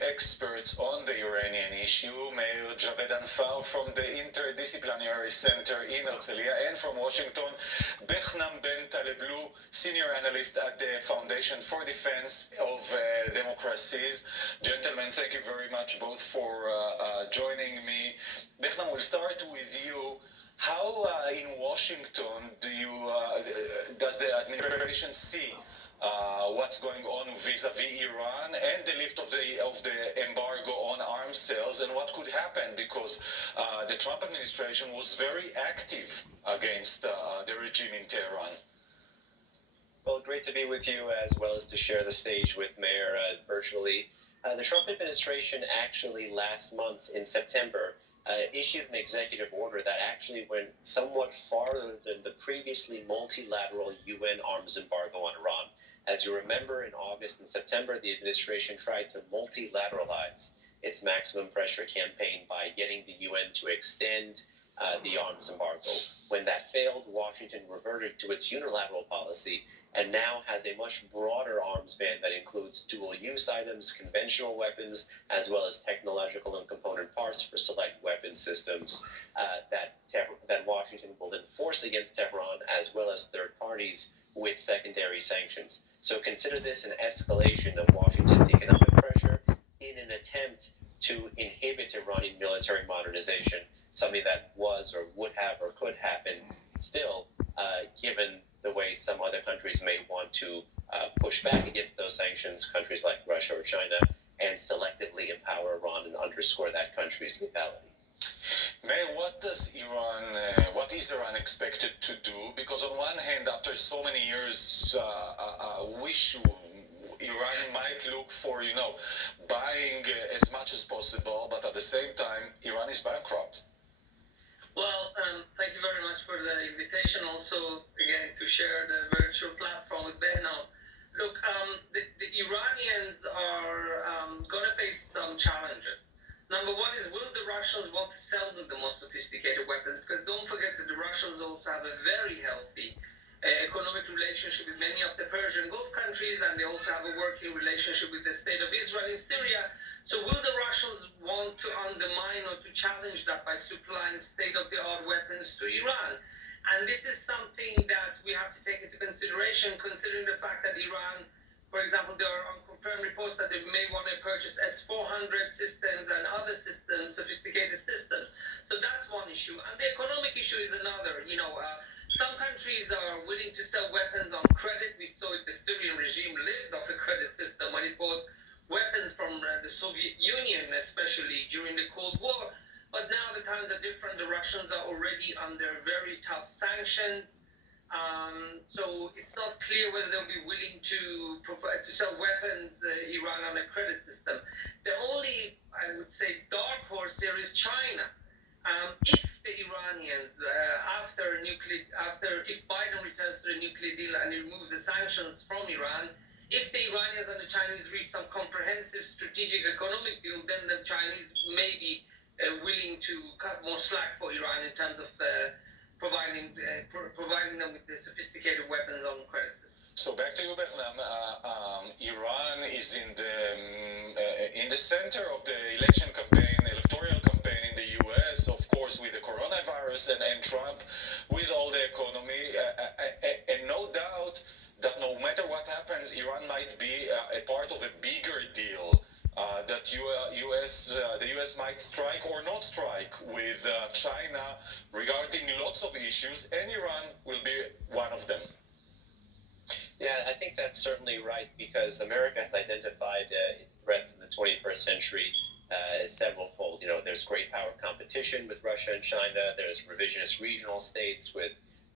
experts on the Iranian issue, Meir Javed Anfar from the Interdisciplinary Center in Herzliya, and from Washington, Bechnam Ben Taleblu, senior analyst at the Foundation for Defense of Democracies. Gentlemen, thank you very much both for joining me. Bechnam, we'll start with you. How in Washington does the administration see what's going on vis-a-vis Iran and the lift of the embargo on arms sales, and what could happen, because the Trump administration was very active against the regime in Tehran? Well, great to be with you, as well as to share the stage with Meir virtually. The Trump administration actually last month in September issued an executive order that actually went somewhat farther than the previously multilateral UN arms embargo on Iran. As you remember, in August and September, the administration tried to multilateralize its maximum pressure campaign by getting the UN to extend the arms embargo. When that failed, Washington reverted to its unilateral policy and now has a much broader arms ban that includes dual-use items, conventional weapons, as well as technological and component parts for select weapon systems that Washington will enforce against Tehran, as well as third parties, with secondary sanctions. So consider this an escalation of Washington's economic pressure in an attempt to inhibit Iranian military modernization, something that was or would have or could happen still, given the way some other countries may want to push back against those sanctions, countries like Russia or China, and selectively empower Iran and underscore that country's lethality. May, what is Iran expected to do? Because on one hand, after so many years, Iran might look for, buying as much as possible, but at the same time, Iran is bankrupt. Well, thank you very much for the invitation. Also, again, to share the virtual platform with Behnam. Look, the Iranians are going to face some challenges. Number one is, will the Russians want to sell them the most sophisticated weapons? Because don't forget that the Russians also have a very healthy economic relationship with many of the Persian Gulf countries, and they also have a working relationship with the state of Israel in Syria. So will the Russians want to undermine or to challenge that by supplying state-of-the-art weapons to Iran? And this is something that we have to take into consideration, considering the fact that Iran, for example, there are unconfirmed reports that they may want to purchase S-400 systems and other systems, sophisticated systems. So that's one issue. And the economic issue is another. Some countries are willing to sell weapons on credit. We saw it, the Syrian regime lived off the credit system when it bought weapons from the Soviet Union, especially during the Cold War. But now the times are different. The Russians are already under very tough sanctions. So it's not clear whether they'll be willing to sell weapons, Iran, on a credit system. The only, I would say, dark horse here is China. If the Iranians, if Biden returns to the nuclear deal and removes the sanctions from Iran, if the Iranians and the Chinese reach some comprehensive strategic economic deal, then the Chinese may be willing to cut more slack for Iran in terms of providing them with the sophisticated weapons on credit system. So back to you, Bechnam. Iran is in the center of the electoral campaign in the U.S., of course, with the coronavirus and Trump, with all the economy, and no doubt that no matter what happens, Iran might be a part of a bigger deal that the U.S. might strike or not strike with China regarding lots of issues, and Iran will be one of them. Yeah, I think that's certainly right, because America has identified its threats in the 21st century as several-fold. There's great power competition with Russia and China. There's revisionist regional states with